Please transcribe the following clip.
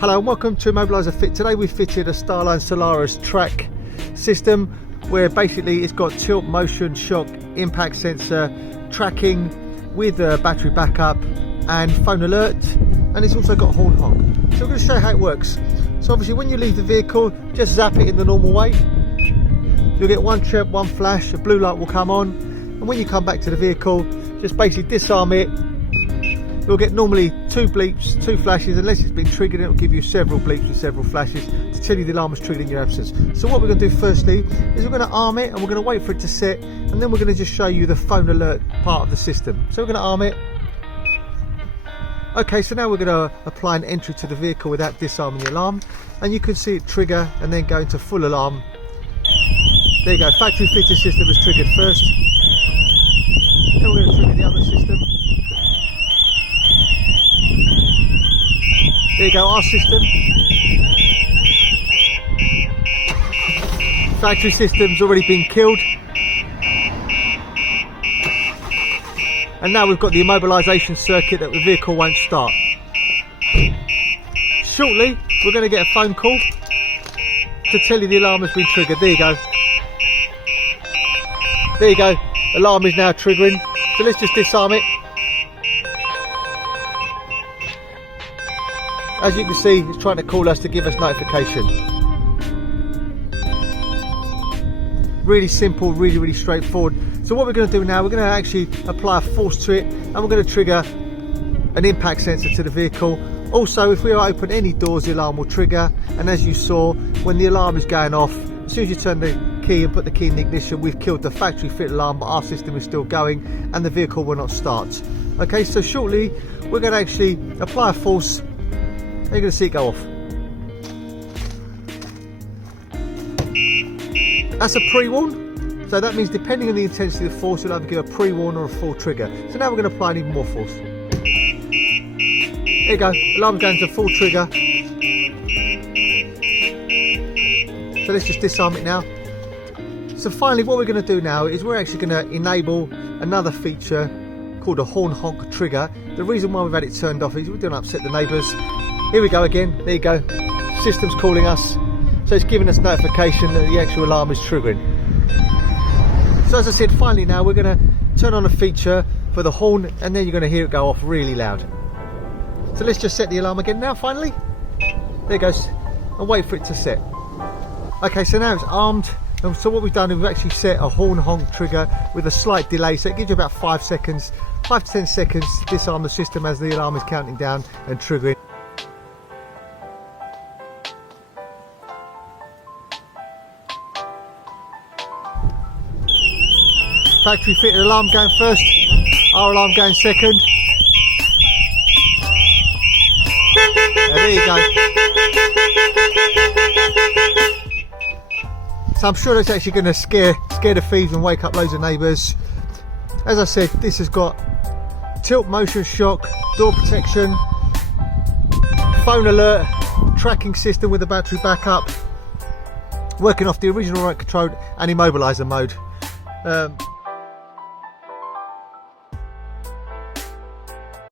Hello and welcome to Immobiliser Fit. Today we fitted a Starline Solaris track system where basically it's got tilt, motion, shock, impact sensor, tracking with a battery backup and phone alert, and it's also got horn honk. So we're going to show you how it works. So obviously when you leave the vehicle, just zap it in the normal way. You'll get one trip, one flash, a blue light will come on, and when you come back to the vehicle, just basically disarm it. You'll get normally 2 bleeps, 2 flashes. Unless it's been triggered, it'll give you several bleeps and several flashes to tell you the alarm is triggered in your absence. So what we're going to do firstly is we're going to arm it and we're going to wait for it to set, and then we're going to just show you the phone alert part of the system. So we're going to arm it. Okay, so now we're going to apply an entry to the vehicle without disarming the alarm, and you can see it trigger and then go into full alarm. There you go, factory fitted system is triggered first. Then we're going to trigger the other system. There you go, our system. Factory system's already been killed. And now we've got the immobilisation circuit that the vehicle won't start. Shortly, we're going to get a phone call to tell you the alarm has been triggered. There you go. There you go, alarm is now triggering. So let's just disarm it. As you can see, it's trying to call us to give us notification. Really simple, really straightforward. So what we're going to do now, we're going to actually apply a force to it, and we're going to trigger an impact sensor to the vehicle. Also, if we open any doors, the alarm will trigger. And as you saw, when the alarm is going off, as soon as you turn the key and put the key in the ignition, we've killed the factory fit alarm, but our system is still going and the vehicle will not start. Okay, so shortly, we're going to actually apply a force. You're going to see it go off. That's a pre-warn, so that means depending on the intensity of the force, you'll either give a pre-warn or a full trigger. So now we're going to apply even more force. There you go, alarm's going to full trigger. So let's just disarm it now. So finally what we're going to do now is we're actually going to enable another feature called a horn honk trigger. The reason why we've had it turned off is we don't upset the neighbours. Here we go again, there you go, system's calling us, so it's giving us notification that the actual alarm is triggering. So as I said, finally now we're going to turn on a feature for the horn, and then you're going to hear it go off really loud. So let's just set the alarm again now finally. There it goes, and wait for it to set. Okay, so now it's armed, and so what we've done is we've actually set a horn honk trigger with a slight delay, so it gives you about 5 seconds, 5 to 10 seconds to disarm the system as the alarm is counting down and triggering. Factory fitted alarm going first, our alarm going second. There you go. So I'm sure that's actually going to scare the thieves and wake up loads of neighbours. As I said, this has got tilt, motion, shock, door protection, phone alert, tracking system with a battery backup, working off the original remote control and immobiliser mode.